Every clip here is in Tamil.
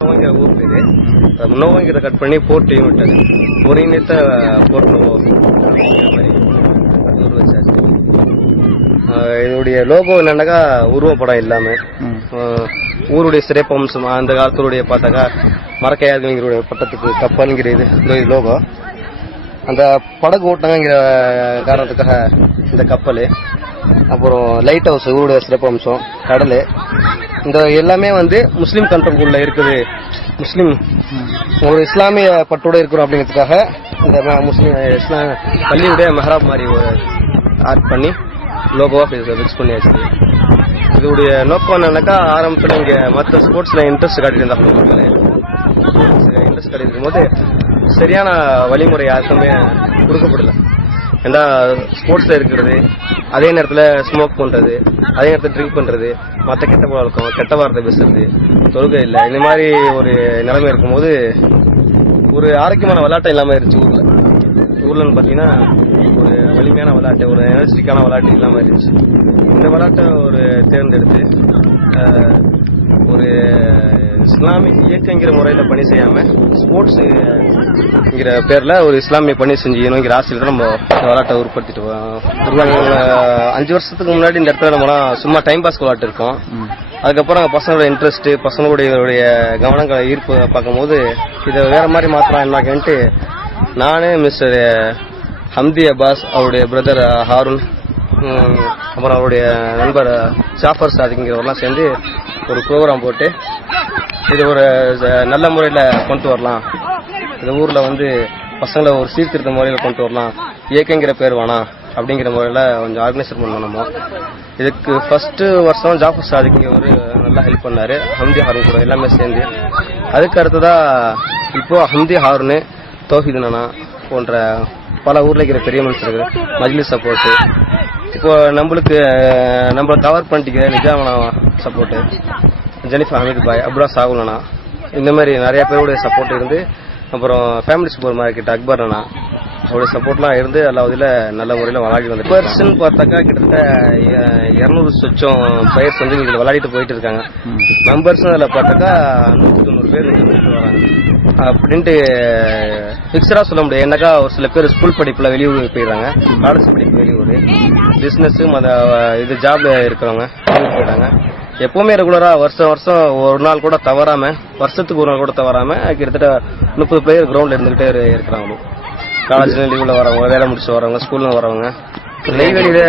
யூனிட் அது ஒருங்கிணைத்த போர்ட் நோவோ அப்படிங்கிற மாதிரி அது ஊர் வச்சாச்சு ஆஹ் இதோடைய லோகோ என்னன்னாக்கா உருவப்படம் இல்லாம. ஊருடைய சிறப்பம்சம் அந்த காலத்துடைய பார்த்தாக்கா மரக்கையாருங்கிற பட்டத்துக்கு கப்பல்ங்கிற இது லோகோ அந்த படகு ஓட்டினாங்கிற காரணத்துக்காக இந்த கப்பல். அப்புறம் லைட் ஹவுஸ் ஊருடைய சிறப்பம்சம் கடல். இந்த எல்லாமே வந்து முஸ்லீம் கண்ட்ரோல்குள்ள இருக்குது. முஸ்லீம் ஒரு இஸ்லாமிய பட்டோட இருக்கிறோம் அப்படிங்கிறதுக்காக இந்த முஸ்லீம் இஸ்லாம் பள்ளியுடைய மெஹராப் மாதிரி ஆர்ட் பண்ணி லோகோவாக ஃபிக்ஸ் பண்ணி வச்சு இதோடைய நோக்கம் என்னன்னாக்கா ஆரம்பத்தில் இங்கே மற்ற ஸ்போர்ட்ஸில் இன்ட்ரெஸ்ட் காட்டிட்டு இருந்தாங்க இன்ட்ரெஸ்ட் காட்டிட்டு இருக்கும்போது சரியான வழிமுறை யாருக்குமே கொடுக்கப்படல. ஏன்னா ஸ்போர்ட்ஸில் இருக்கிறது? அதே நேரத்தில் ஸ்மோக் பண்ணுறது அதே நேரத்தில் ட்ரிங்க் பண்ணுறது மற்ற கெட்ட பழக்கம் கெட்ட வார்த்தை பேசுறது தொழுகை இல்லை. இந்த மாதிரி ஒரு நிலைமை இருக்கும்போது ஒரு ஆரோக்கியமான விளையாட்டம் இல்லாமல் இருந்துச்சு ஊரில். ஊர்லன்னு பார்த்தீங்கன்னா ஒரு வலிமையான விளையாட்டு ஒரு எனர்ஜிக்கான விளையாட்டு இல்லாமல் இருந்துச்சு. இந்த விளையாட்டை ஒரு தேர்ந்தெடுத்து ஒரு இஸ்லாமிக் இயக்கங்கிற முறையில் பணி செய்யாமல் ஸ்போர்ட்ஸு ஸ்போர்ட்ஸுங்கிற பேர்ல ஒரு இஸ்லாமிய பணி செஞ்சணுங்கிற ஆசையில் தான் நம்ம விளையாட்டை உற்பத்திட்டு வரோம். அஞ்சு வருஷத்துக்கு முன்னாடி இந்த இடத்துல நம்மலாம் சும்மா டைம் பாஸ் விளையாட்டு இருக்கோம் அதுக்கப்புறம் பசங்களோட இன்ட்ரெஸ்ட் பசங்களுடைய கவனங்களை ஈர்ப்பு பார்க்கும்போது இதை வேற மாதிரி மாத்தலாம் என்னன்ட்டு நானு மிஸ்டர் ஹம்தி அப்பாஸ் அவருடைய பிரதர் ஹாரூன் அப்புறம் அவருடைய நண்பர் ஜாஃபர் சாதிங்கிறவரெல்லாம் சேர்ந்து ஒரு ப்ரோக்ராம் போட்டு இது ஒரு நல்ல முறையில் கொண்டு வரலாம் இந்த ஊரில் வந்து பசங்களை ஒரு சீர்திருத்த முறையில் கொண்டு வரலாம். இயக்கங்கிற பேர் வேணாம் அப்படிங்கிற முறையில் கொஞ்சம் ஆர்கனைசர் பண்ணோம் நம்ம. இதுக்கு ஃபர்ஸ்ட் வருஷம் ஜாஃபர் சாதிக்கு ஒரு நல்லா ஹெல்ப் பண்ணாரு. ஹம்தி ஹாரூன் கூட எல்லாமே சேர்ந்து. அதுக்கு அடுத்ததா இப்போ ஹம்தி ஹாரூனு தௌஹித் நானா போன்ற பல ஊர்ல இருக்கிற பெரிய மனுஷர்கள் மஜ்லிஸ் சப்போர்ட்டு இப்போ நம்மளுக்கு நம்மளை நம்மள கவர் பண்ணிட்டு நிஜாமனா சப்போர்ட்டு ஜெனிஃபர் அமித் பாய் அப்துல்லா சாகுலனா இந்த மாதிரி நிறைய பேருடைய சப்போர்ட் இருந்து அப்புறம் ஃபேமிலி சூப்பர் மார்க்கெட் அக்பர் அண்ணா. அவருடைய சப்போர்ட்லாம் இருந்து எல்லாவதில் நல்ல முறையில் விளையாடி வந்து பர்சன் பார்த்தாக்கா கிட்டத்தட்ட இரநூறு சொச்சம் பயிர்ஸ் வந்து இங்கே விளையாடிட்டு போயிட்டு இருக்காங்க. மெம்பர்ஸும் அதில் பார்த்தாக்கா நூற்றி தொண்ணூறு பேர் வராங்க. அப்படின்ட்டு ஃபிக்ஸடாக சொல்ல முடியாது. என்னக்கா ஒரு சில பேர் ஸ்கூல் படிப்பில் வெளியூர் போயிடுறாங்க. காலேஜ் படிப்பு வெளியூர். பிஸ்னஸ் மத இது ஜாப்ல இருக்கிறவங்க வெளியூர் போயிட்டாங்க எப்பவுமே ரெகுலரா வருஷம் வருஷம் ஒரு நாள் கூட தவறாம வருஷத்துக்கு ஒரு நாள் கூட தவறாம கிட்டத்தட்ட முப்பது பேர் கிரவுண்ட்ல இருந்துகிட்டே இரு- இருக்கிறாங்க. காலேஜ்ல லீவ்ல வரவங்க வேலை முடிச்சு வரவங்க ஸ்கூல்ல வரவங்க. நெய்வேலியில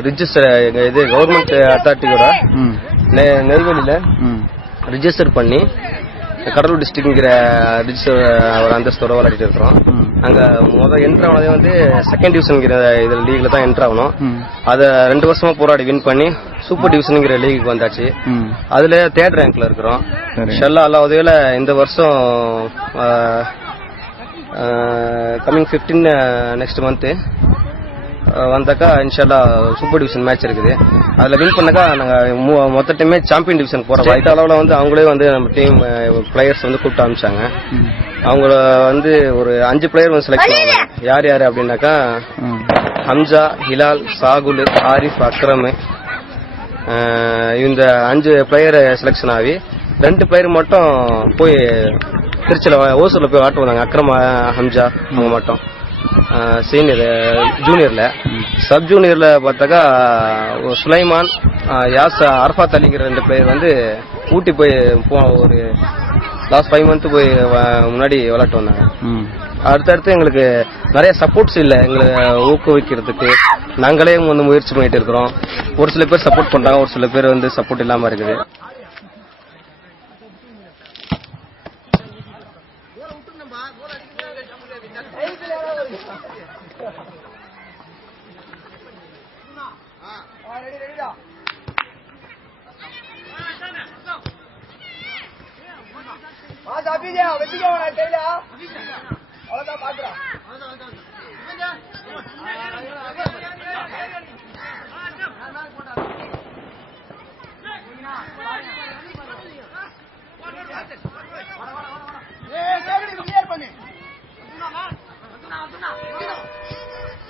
ரிஜிஸ்டர் இது கவர்மெண்ட் அத்தாரிட்டியோட நெய்வேலியில ரிஜிஸ்டர் பண்ணி கடலூர் டிஸ்ட்ரிக்ட்ங்கிற ரிஜிஸ்டர் ஒரு அந்தஸ்தோட விளையாடிட்டு இருக்கிறோம். அங்க முதல் என்ட்ரு ஆனதே வந்து செகண்ட் டிவிஷன்ங்கிற இதுல லீக்ல தான் என்ட்ரு ஆகணும். அதை ரெண்டு வருஷமா போராடி வின் பண்ணி சூப்பர் டிவிஷனுங்கிற லீகுக்கு வந்தாச்சு. அதுல தேர்ட் ரேங்க்ல இருக்கிறோம். ஷல்லா அல்லா உதவியில இந்த வருஷம் கம்மிங் ஃபிஃப்டீன் நெக்ஸ்ட் மந்த்து வந்தாக்கா இன்ஷால்லா சூப்பர் டிவிஷன் மேட்ச் இருக்குது. அதுல வின் பண்ணாக்கா நாங்க மொ- மொத்த டீமே சாம்பியன் டிவிஷன் போறோம் வைட் அளவுல வந்து அவங்களே வந்து நம்ம டீம் பிளேயர்ஸ் வந்து கூப்பிட்டு அனுப்பிச்சாங்க. ம். அவங்கள வந்து ஒரு அஞ்சு பிளேயர் வந்து செலக்ட் பண்ணுவாங்க யார் யார் அப்படின்னாக்கா ம். ஹம்சா ஹிலால் சாகுல் ஆரிஃப் அக்ரம் இந்த அஞ்சு பிளேயர் செலெக்ஷன் ஆகி ரெண்டு பிளேயர் மட்டும் போய் திருச்சியில் ஓசூரில் போய் ஆட்டு வந்தாங்க அக்ரம் ஹம்சா அவங்க மட்டும். சீனியர் ஜூனியர்ல சப் ஜூனியர்ல பார்த்தாக்கா சுலைமான் யாஸ் அரஃபாத் அலிங்கிற ரெண்டு பிளேயர் வந்து ஊட்டி போய் போ ஒரு லாஸ்ட் ஃபைவ் மந்த் போய் முன்னாடி விளையாட்டு வந்தாங்க. அடுத்தடுத்து எங்களுக்கு நிறைய சப்போர்ட்ஸ் இல்லை. எங்களை ஊக்குவிக்கிறதுக்கு நாங்களே வந்து முயற்சி பண்ணிட்டு இருக்கிறோம். ஒரு சில பேர் சப்போர்ட் பண்றாங்க ஒரு சில பேர் வந்து சப்போர்ட் இல்லாம இருக்குது. தப்பிதே வச்சுக்கோ நான் கையில அவ்வளவுதான் பாக்குறான். அஸ்ஸலாமு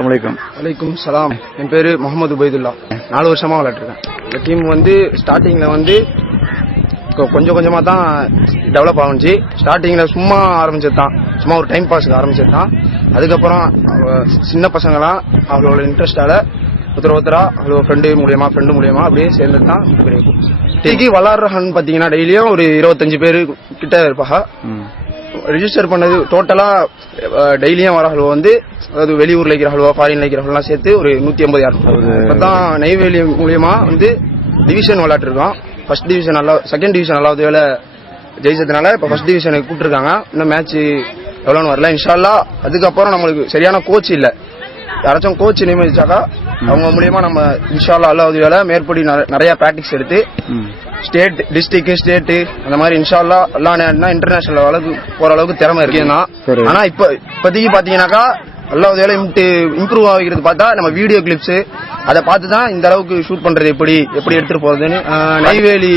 அலைக்கும். வலைக்கும் சலாம். என் பேரு முகமது உபைதுல்லா. நாலு வருஷமா விளையாட்டுருக்கேன் இந்த டீம் வந்து ஸ்டார்டிங்ல வந்து கொஞ்சம் கொஞ்சமா தான் டெவலப் ஆகுச்சு ஸ்டார்டிங்ல சும்மா ஆரம்பிச்சது தான். சும்மா ஒரு டைம் பாஸ்க்கு ஆரம்பிச்சது தான். அதுக்கப்புறம் சின்ன பசங்களாம் அவளோட இன்ட்ரெஸ்டால ஒருத்தர் ஒருத்தரா அவளோட ஃப்ரெண்டு மூலியமா ஃப்ரெண்டு மூலியமா அப்படியே சேர்ந்து தான் டீக்கு விளாடுறாங்கன்னு பாத்தீங்கன்னா டெய்லியும் ஒரு இருபத்தஞ்சு பேரு கிட்ட இருப்பாங்க. ரிஜிஸ்டர் பண்ணது டோட்டலா டெய்லியும் வர ஹல்வா வந்து அதாவது வெளியூர்ல இருக்கிற ஹல்வா ஃபாரின்ல இருக்கிற ஹல்வா சேர்த்து ஒரு நூத்தி ஐம்பது யார். இப்பதான் நெய்வேலி மூலியமா வந்து டிவிஷன் விளையாட்டுருக்கோம் ஃபர்ஸ்ட் டிவிஷன் நல்லா செகண்ட் டிவிஷன் நல்லாவது வேலை ஜெயிச்சதுனால இப்ப ஃபர்ஸ்ட் டிவிஷனுக்கு கூப்பிட்டுருக்காங்க. இன்னும் மேட்ச் எவ்வளோன்னு வரல. இன்ஷால்லா அதுக்கப்புறம் நம்மளுக்கு சரியான கோச் இல்ல. யாராச்சும் கோச் நியமிச்சாக்கா அவங்க மூலியமா நம்ம இன்ஷால்லா அல்லாவது வேலை மேற்படி நிறைய- பிராக்டிஸ் எடுத்து. ஸ்டேட் டிஸ்ட்ரிக்ட் ஸ்டேட் அந்த மாதிரி இன்ஷால்லா எல்லாம் இன்டர்நேஷனல் அளவுக்கு போற அளவுக்கு திறமை இருக்கு. தான் சரி. ஆனா இப்ப இப்போதைக்கு பாத்தீங்கன்னாக்கா எல்லாம் வேலை இம்ப்ரூவ் ஆகிறது பார்த்தா நம்ம வீடியோ கிளிப்ஸ் அதை பார்த்து தான் இந்த அளவுக்கு ஷூட் பண்றது எப்படி எப்படி எடுத்துட்டு போறதுன்னு நெய்வேலி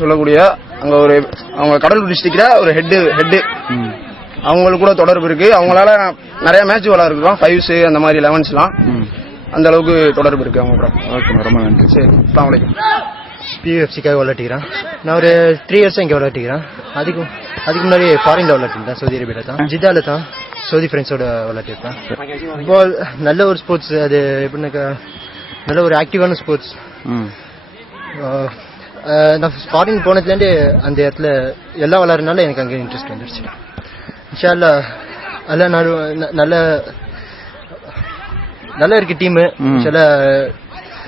சொல்லக்கூடிய அங்க ஒரு அவங்க கடலூர் டிஸ்ட்ரிக்ட்ல ஒரு ஹெட் ஹெட். அவங்களுக்கு கூட தொடர்பு இருக்கு. அவங்களால நிறைய மேட்ச் விளையாடுறோம் ஃபைவ்ஸ் அந்த மாதிரி லெவன்ஸ்லாம். அந்த அளவுக்கு தொடர்பு இருக்கு அவங்க கூட. ஓகே ரொம்ப நன்றி. சரி அஸ்ஸலாமு அலைக்கும். பியூஎஃப்சிக்காக விளையாட்டுக்கிறேன் நான் ஒரு த்ரீ இயர்ஸாக இங்கே விளையாட்டுக்கிறேன் அதுக்கு அதுக்கு முன்னாடி ஃபாரின்ல விளையாட்டுருந்தேன் சவுதி அரேபியாவில் தான். ஜிதால தான் சவுதி ஃப்ரெண்ட்ஸோட விளையாட்டிருப்பேன் ஃபுட்பால் நல்ல ஒரு ஸ்போர்ட்ஸ் அது எப்படின்னாக்கா நல்ல ஒரு ஆக்டிவான ஸ்போர்ட்ஸ் ம். நான் ஃபாரின் போனதுலேருந்து அந்த இடத்துல எல்லாம் விளையாடுறதுனால எனக்கு அங்கே இன்ட்ரெஸ்ட் வந்துருச்சு. இன்ஷால்லா நல்ல நல்ல நல்லா இருக்கு டீமு. சில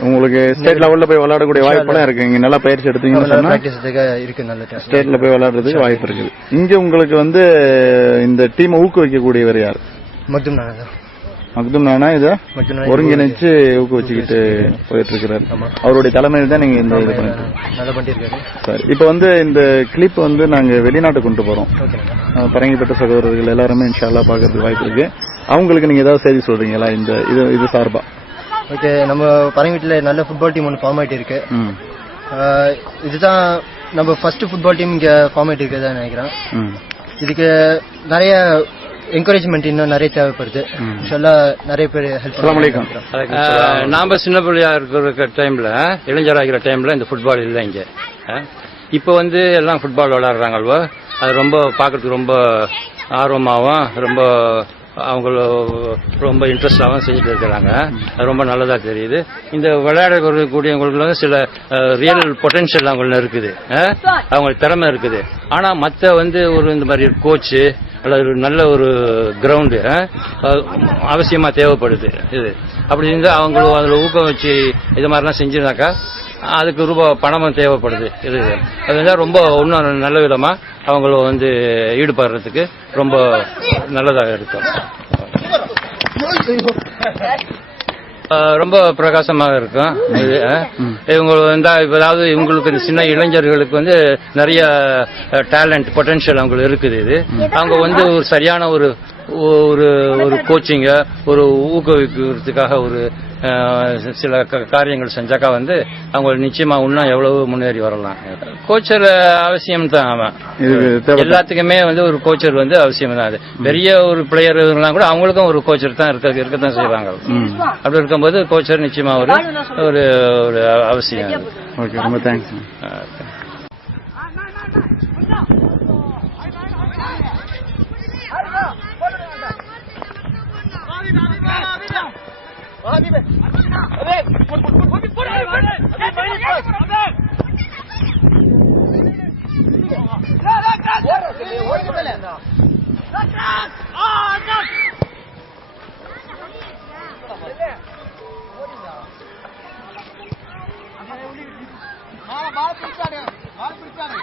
உங்களுக்கு ஸ்டேட் லெவல்ல போய் விளையாடக்கூடிய வாய்ப்பெல்லாம் இருக்கு. இங்க நல்லா பயிற்சி எடுத்தீங்கன்னு இருக்கு நல்ல. ஸ்டேட்ல போய் விளையாடுறதுக்கு வாய்ப்பு இருக்குது. இங்க உங்களுக்கு வந்து இந்த டீமை ஊக்குவிக்கக்கூடியவர் யார்? மக்தும் நானா மக்தும் நானா இத? ஒருங்கிணைச்சு ஊக்குவிச்சுக்கிட்டு போயிட்டு இருக்கிறார். அவருடைய தலைமையில் தான் நீங்க இந்த இது பண்ணிட்டு சரி. இப்போ வந்து இந்த கிளிப் வந்து நாங்க வெளிநாட்டு கொண்டு போறோம். பரங்கிப்பட்ட சகோதரர்கள் எல்லாருமே இன்ஷால்லா பாக்குறதுக்கு வாய்ப்பு இருக்கு. அவங்களுக்கு நீங்க ஏதாவது செய்தி சொல்றீங்களா? இந்த இது இது சார்பா? ஓகே நம்ம பரங்க வீட்டில் நல்ல ஃபுட்பால் டீம் ஒன்று ஃபார்ம் ஆயிட்டு இருக்கு இதுதான் நம்ம ஃபர்ஸ்ட் ஃபுட்பால் டீம் இங்க ஃபார்ம் ஆயிட்டு இருக்கதா நினைக்கிறேன் இதுக்கு நிறைய என்கரேஜ்மெண்ட் இன்னும் நிறைய தேவைப்படுது. இன்ஷால்லா நிறைய பேர் ஹெல்ப் நாம சின்ன பிள்ளையா இருக்கிற டைம்ல இளைஞராகிற டைம்ல இந்த ஃபுட்பால் இல்லை இங்க. இப்போ வந்து எல்லாம் ஃபுட்பால் விளையாடுறாங்க அல்வா. அது ரொம்ப பார்க்கறதுக்கு ரொம்ப ஆர்வமாகவும் ரொம்ப அவங்க ரொம்ப இன்ட்ரெஸ்டாகவும் செஞ்சுட்டு இருக்கிறாங்க. அது ரொம்ப நல்லதாக தெரியுது. இந்த விளையாடக்கூடியவங்களுக்கு வந்து சில ரியல் பொட்டன்ஷியல் அவங்கள இருக்குது. அவங்களுக்கு திறமை இருக்குது. ஆனால் மற்ற வந்து ஒரு இந்த மாதிரி கோச்சு அல்லது ஒரு நல்ல ஒரு கிரவுண்டு அவசியமாக தேவைப்படுது. இது. அப்படி இருந்து அவங்களும் அதில் ஊக்கம் வச்சு இது மாதிரிலாம் செஞ்சிருந்தாக்கா அதுக்கு ரூபா பணமும் தேவைப்படுது. இது அது ரொம்ப இன்னும் நல்ல விதமா அவங்கள வந்து ஈடுபடுறதுக்கு ரொம்ப நல்லதாக இருக்கும். ரொம்ப பிரகாசமாக இருக்கும். இது இவங்க வந்து இப்ப அதாவது இவங்களுக்கு இந்த சின்ன இளைஞர்களுக்கு வந்து நிறைய டேலண்ட் பொட்டன்ஷியல் அவங்களுக்கு இருக்குது இது. அவங்க வந்து ஒரு சரியான ஒரு ஒரு ஒரு கோச்சிங்க ஒரு ஊக்குவிக்கிறதுக்காக ஒரு சில காரியங்கள் செஞ்சாக்கா வந்து அவங்க நிச்சயமா இன்னும் எவ்வளவு முன்னேறி வரலாம். கோச்சர் அவசியம் தான் அவன் எல்லாத்துக்குமே வந்து ஒரு கோச்சர் வந்து அவசியம் தான் அது பெரிய ஒரு பிளேயர் கூட அவங்களுக்கும் ஒரு கோச்சர் தான் இருக்க இருக்கத்தான் செய்வாங்க. அப்படி இருக்கும்போது கோச்சர் நிச்சயமா ஒரு ஒரு ஒரு அவசியம். ஓகே ரொம்ப தேங்க்ஸ் மாலை. மாலை பிடிச்சாரு மாலை பிடிச்சாரு